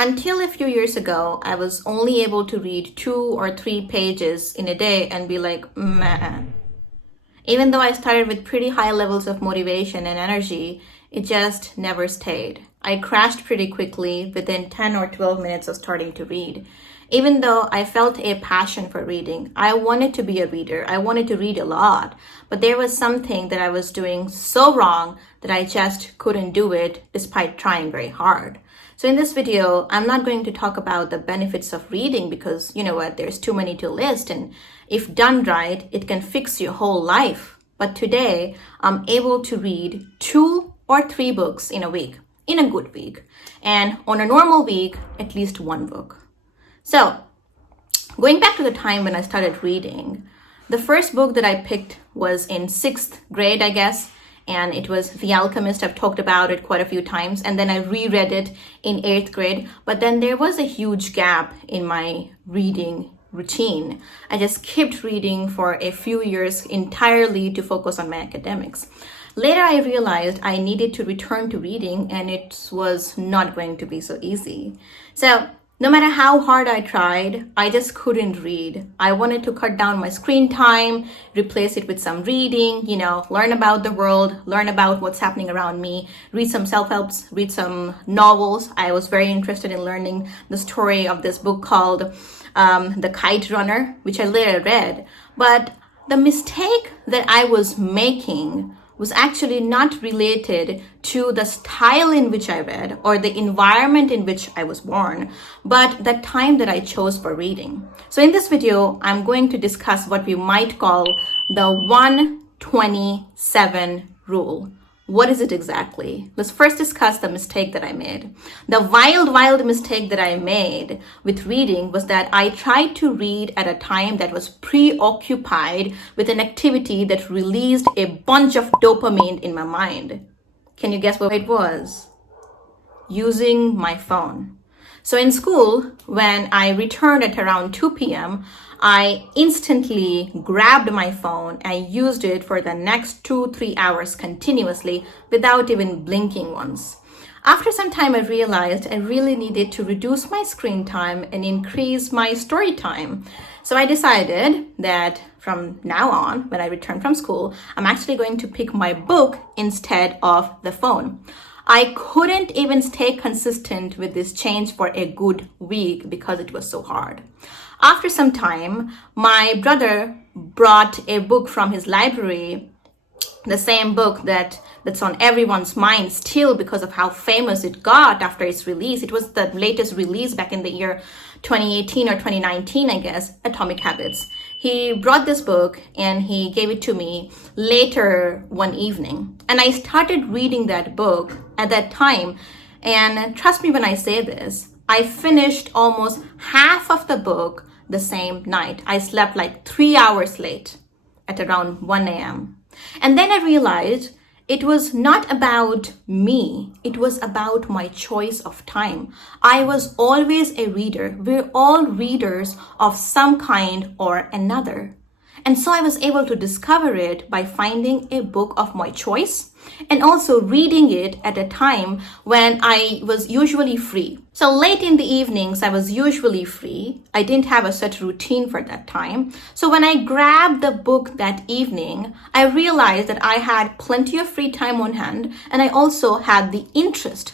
Until a few years ago, I was only able to read 2 or 3 pages in a day and be like, meh. Even though I started with pretty high levels of motivation and energy, it just never stayed. I crashed pretty quickly within 10 or 12 minutes of starting to read. Even though I felt a passion for reading, I wanted to be a reader. I wanted to read a lot, but there was something that I was doing so wrong that I just couldn't do it despite trying very hard. So in this video, I'm not going to talk about the benefits of reading because you know what, there's too many to list, and if done right, it can fix your whole life. But today, I'm able to read 2 or 3 books in a week, in a good week, and on a normal week, at least 1 book. So going back to the time when I started reading, the first book that I picked was in 6th grade, I guess. And it was The Alchemist. I've talked about it quite a few times. And then I reread it in 8th grade. But then there was a huge gap in my reading routine. I just kept reading for a few years entirely to focus on my academics. Later, I realized I needed to return to reading, and it was not going to be so easy. So no matter how hard I tried, I just couldn't read. I wanted to cut down my screen time, replace it with some reading, learn about the world, learn about what's happening around me, read some self-helps, read some novels. I was very interested in learning the story of this book called The Kite Runner, which I later read. But the mistake that I was making was actually not related to the style in which I read or the environment in which I was born, but the time that I chose for reading. So in this video, I'm going to discuss what we might call the 1-27 rule. What is it exactly? Let's first discuss the mistake that I made. The wild mistake that I made with reading was that I tried to read at a time that was preoccupied with an activity that released a bunch of dopamine in my mind. Can you guess what it was? Using my phone. So in school, when I returned at around 2 p.m., I instantly grabbed my phone and used it for the next 2-3 hours continuously without even blinking once. After some time, I realized I really needed to reduce my screen time and increase my story time. So I decided that from now on, when I return from school, I'm actually going to pick my book instead of the phone. I couldn't even stay consistent with this change for a good week because it was so hard. After some time, my brother brought a book from his library, the same book that's on everyone's mind still because of how famous it got after its release. It was the latest release back in the year 2018 or 2019, I guess, Atomic Habits. He brought this book and he gave it to me later one evening. And I started reading that book at that time. And trust me when I say this, I finished almost half of the book the same night. I slept like 3 hours late at around 1 a.m. And then I realized it was not about me. It was about my choice of time. I was always a reader. We're all readers of some kind or another. And so I was able to discover it by finding a book of my choice and also reading it at a time when I was usually free. So late in the evenings, I was usually free. I didn't have a set routine for that time. So when I grabbed the book that evening, I realized that I had plenty of free time on hand and I also had the interest.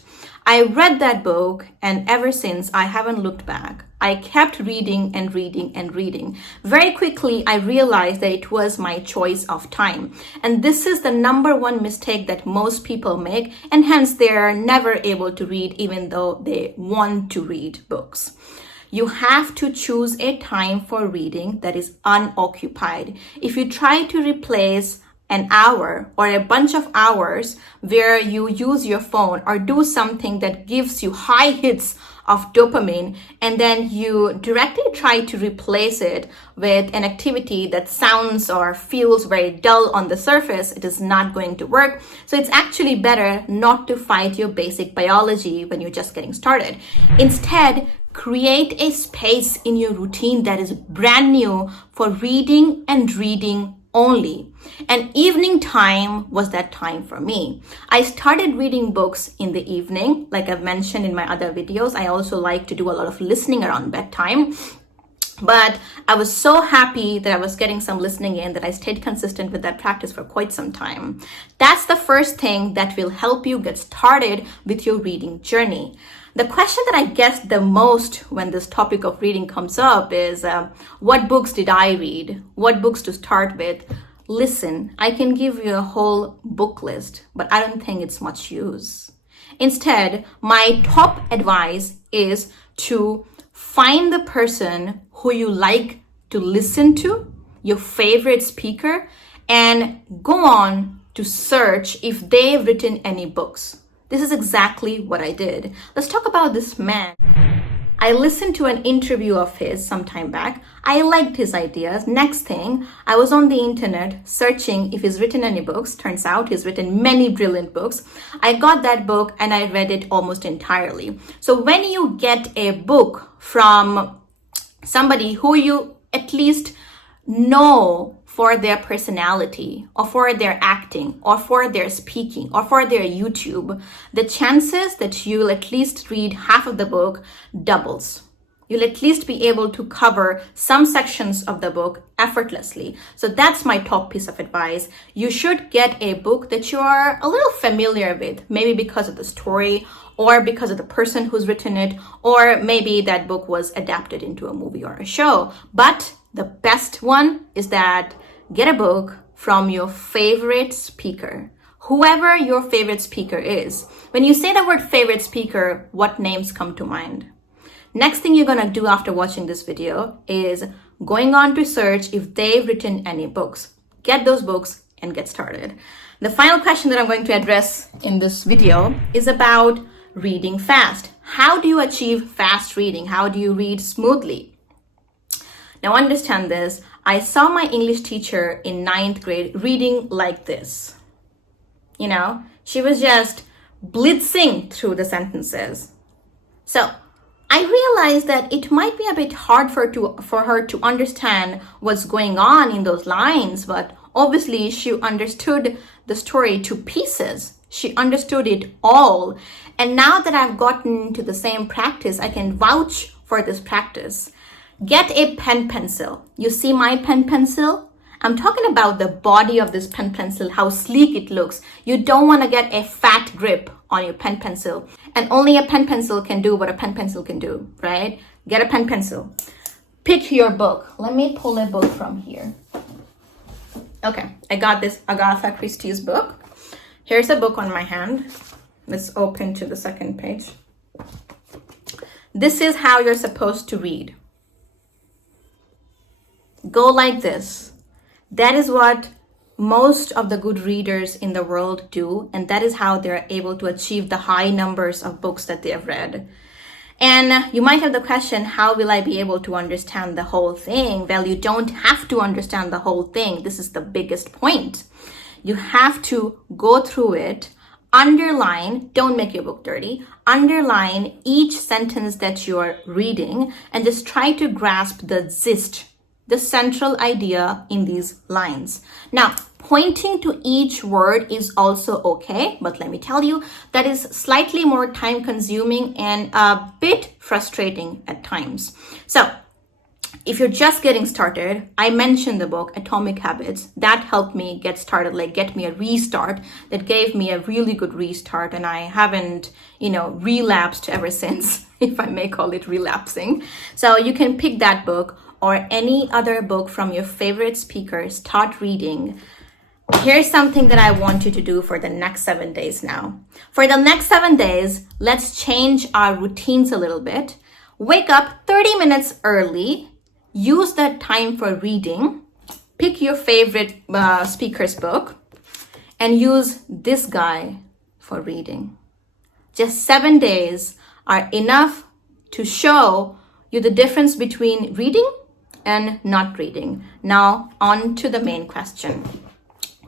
I read that book, and ever since, I haven't looked back. I kept reading and reading and reading. Very quickly, I realized that it was my choice of time. And this is the number one mistake that most people make, and hence they're never able to read even though they want to read books. You have to choose a time for reading that is unoccupied. If you try to replace an hour or a bunch of hours where you use your phone or do something that gives you high hits of dopamine, and then you directly try to replace it with an activity that sounds or feels very dull on the surface, it is not going to work. So it's actually better not to fight your basic biology when you're just getting started. Instead, create a space in your routine that is brand new for reading and reading only. And evening time was that time for me. I started reading books in the evening. Like I've mentioned in my other videos, I also like to do a lot of listening around bedtime. But I was so happy that I was getting some listening in that I stayed consistent with that practice for quite some time. That's the first thing that will help you get started with your reading journey. The question that I get the most when this topic of reading comes up is, what books did I read? What books to start with? Listen, I can give you a whole book list, but I don't think it's much use. Instead, my top advice is to find the person who you like to listen to, your favorite speaker, and go on to search if they've written any books. This is exactly what I did. Let's talk about this man. I listened to an interview of his some time back. I liked his ideas. Next thing, I was on the internet searching if he's written any books. Turns out he's written many brilliant books. I got that book and I read it almost entirely. So when you get a book from somebody who you at least know for their personality or for their acting or for their speaking or for their YouTube, the chances that you'll at least read half of the book doubles. You'll at least be able to cover some sections of the book effortlessly. So that's my top piece of advice. You should get a book that you are a little familiar with, maybe because of the story or because of the person who's written it, or maybe that book was adapted into a movie or a show. But the best one is that get a book from your favorite speaker, whoever your favorite speaker is. When you say the word favorite speaker, what names come to mind? Next thing you're gonna do after watching this video is going on to search if they've written any books. Get those books and get started. The final question that I'm going to address in this video is about reading fast. How do you achieve fast reading? How do you read smoothly? Now understand this, I saw my English teacher in 9th grade reading like this. You know, she was just blitzing through the sentences. So I realized that it might be a bit hard for her to understand what's going on in those lines, but obviously she understood the story to pieces. She understood it all. And now that I've gotten to the same practice, I can vouch for this practice. Get a pen pencil. You see my pen pencil? I'm talking about the body of this pen pencil, how sleek it looks. You don't want to get a fat grip on your pen pencil. And only a pen pencil can do what a pen pencil can do, right? Get a pen pencil. Pick your book. Let me pull a book from here. Okay, I got this Agatha Christie's book. Here's a book on my hand. Let's open to the second page. This is how you're supposed to read. Go like this. That is what most of the good readers in the world do, and that is how they're able to achieve the high numbers of books that they have read. And you might have the question, how will I be able to understand the whole thing? Well, you don't have to understand the whole thing. This is the biggest point. You have to go through it, underline, don't make your book dirty, underline each sentence that you're reading and just try to grasp the gist, the central idea in these lines. Now, pointing to each word is also okay, but let me tell you, that is slightly more time consuming and a bit frustrating at times. So, if you're just getting started, I mentioned the book Atomic Habits. That helped me get started, like get me a restart. That gave me a really good restart, and I haven't, relapsed ever since, if I may call it relapsing. So you can pick that book or any other book from your favorite speaker, start reading. Here's something that I want you to do for the next 7 days now. For the next 7 days, let's change our routines a little bit. Wake up 30 minutes early. Use that time for reading. Pick your favorite speaker's book and use this guy for reading. Just 7 days are enough to show you the difference between reading and not reading. Now, on to the main question.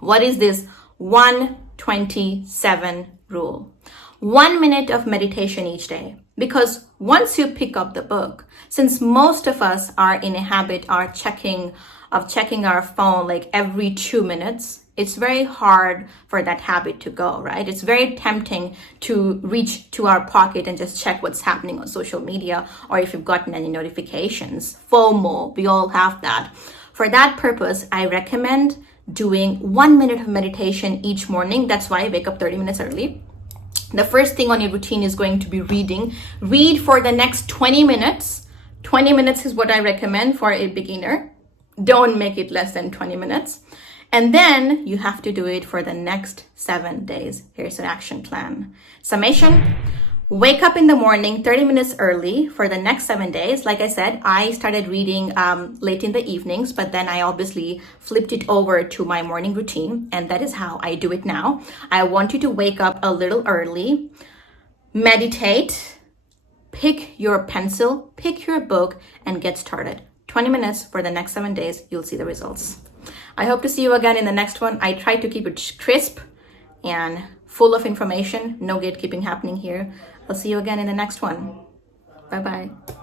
What is this 1-27 rule? 1 minute of meditation each day. Because once you pick up the book, since most of us are in a habit are checking of checking our phone like every 2 minutes, it's very hard for that habit to go, right? It's very tempting to reach to our pocket and just check what's happening on social media, or if you've gotten any notifications. FOMO, we all have that. For that purpose, I recommend doing 1 minute of meditation each morning. That's why I wake up 30 minutes early. The first thing on your routine is going to be reading. Read for the next 20 minutes. 20 minutes is what I recommend for a beginner. Don't make it less than 20 minutes. And then you have to do it for the next 7 days. Here's an action plan. Summation: wake up in the morning 30 minutes early for the next 7 days. Like I said, I started reading late in the evenings, but then I obviously flipped it over to my morning routine, and that is how I do it now. I want you to wake up a little early, meditate, pick your pencil, pick your book, and get started. 20 minutes for the next 7 days, you'll see the results. I hope to see you again in the next one. I try to keep it crisp and full of information. No gatekeeping happening here. I'll see you again in the next one. Bye-bye.